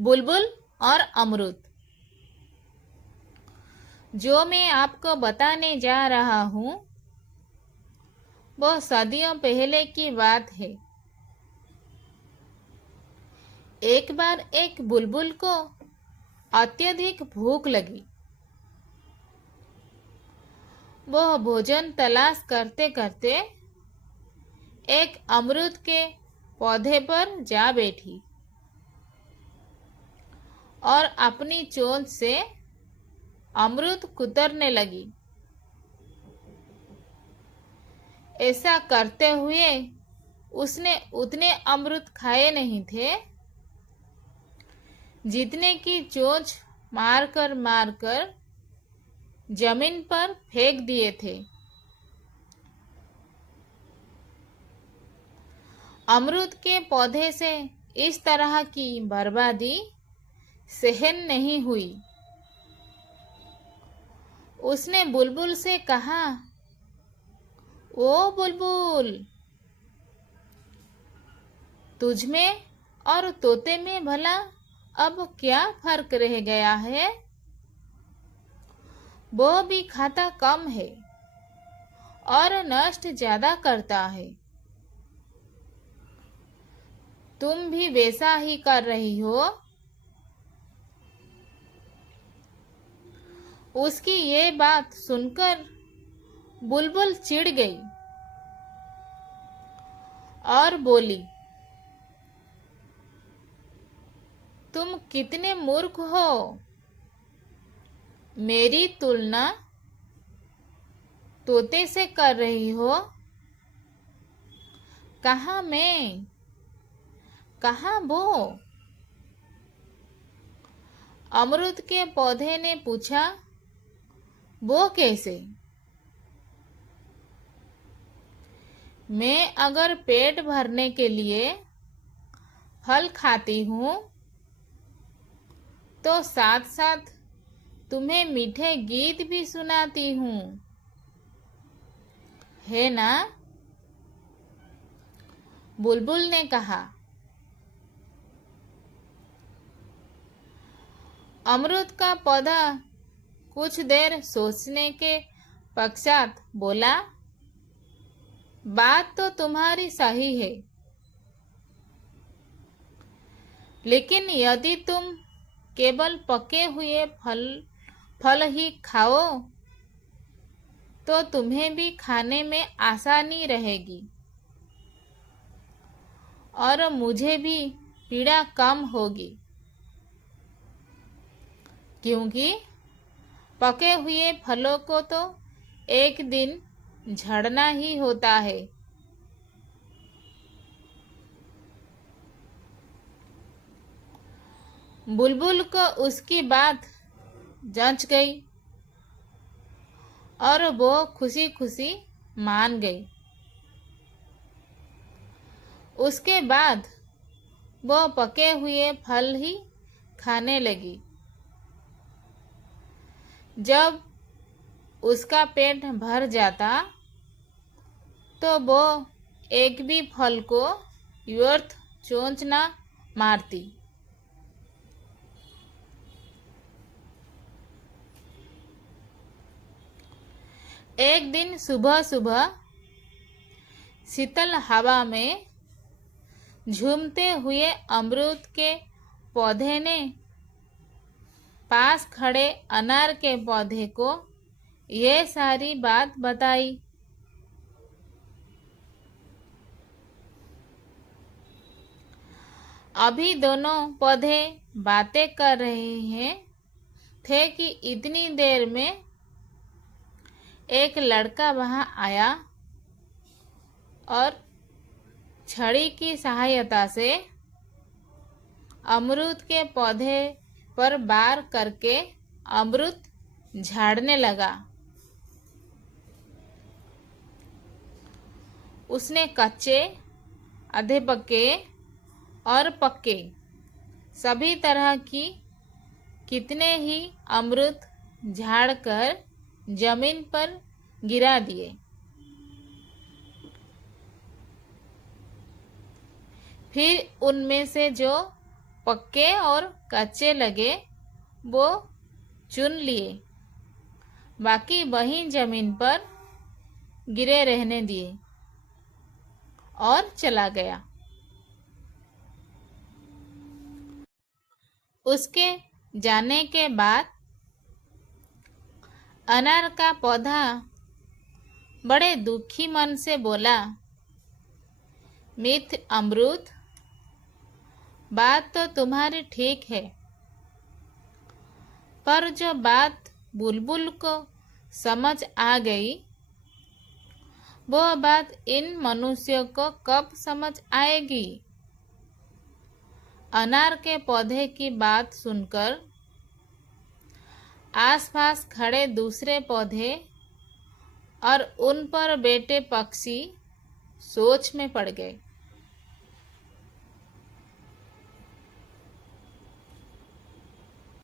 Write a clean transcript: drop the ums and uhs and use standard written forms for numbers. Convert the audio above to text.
बुलबुल और अमरूद। जो मैं आपको बताने जा रहा हूँ वो सदियों पहले की बात है। एक बार एक बुलबुल को अत्यधिक भूख लगी। वह भोजन तलाश करते करते एक अमरूद के पौधे पर जा बैठी और अपनी चोंच से अमरूद कुतरने लगी। ऐसा करते हुए उसने उतने अमरूद खाए नहीं थे जितने की चोंच मारकर जमीन पर फेंक दिए थे। अमरूद के पौधे से इस तरह की बर्बादी सहन नहीं हुई। उसने बुलबुल से कहा, ओ बुलबुल, तुझमें और तोते में भला अब क्या फर्क रह गया है? वो भी खाता कम है और नष्ट ज्यादा करता है। तुम भी वैसा ही कर रही हो। उसकी ये बात सुनकर बुलबुल चिढ़ गई और बोली, तुम कितने मूर्ख हो। मेरी तुलना तोते से कर रही हो। कहाँ मैं, कहाँ वो? अमरूद के पौधे ने पूछा, वो कैसे? मैं अगर पेट भरने के लिए फल खाती हूँ तो साथ साथ तुम्हें मीठे गीत भी सुनाती हूँ, है ना? बुलबुल ने कहा। अमरूद का पौधा कुछ देर सोचने के पश्चात बोला, बात तो तुम्हारी सही है, लेकिन यदि तुम केवल पके हुए फल ही खाओ तो तुम्हें भी खाने में आसानी रहेगी और मुझे भी पीड़ा कम होगी, क्योंकि पके हुए फलों को तो एक दिन झड़ना ही होता है। बुलबुल को उसकी बात जंच गई और वो खुशी खुशी मान गई। उसके बाद वो पके हुए फल ही खाने लगी। जब उसका पेट भर जाता तो वो एक भी फल को व्यर्थ चोंच न मारती। एक दिन सुबह सुबह शीतल हवा में झूमते हुए अमरूद के पौधे ने पास खड़े अनार के पौधे को ये सारी बात बताई। अभी दोनों पौधे बातें कर रहे थे कि इतनी देर में एक लड़का वहां आया और छड़ी की सहायता से अमरूद के पौधे पर वार करके अमरूद झाड़ने लगा। उसने कच्चे, आधे पके और पक्के सभी तरह की कितने ही अमरूद झाड़कर जमीन पर गिरा दिए। फिर उनमें से जो पक्के और कच्चे लगे वो चुन लिए, बाकी वहीं जमीन पर गिरे रहने दिए और चला गया। उसके जाने के बाद अनार का पौधा बड़े दुखी मन से बोला, मित्र अमरूद, बात तो तुम्हारी ठीक है, पर जो बात बुलबुल को समझ आ गई वो बात इन मनुष्यों को कब समझ आएगी। अनार के पौधे की बात सुनकर आसपास खड़े दूसरे पौधे और उन पर बैठे पक्षी सोच में पड़ गए।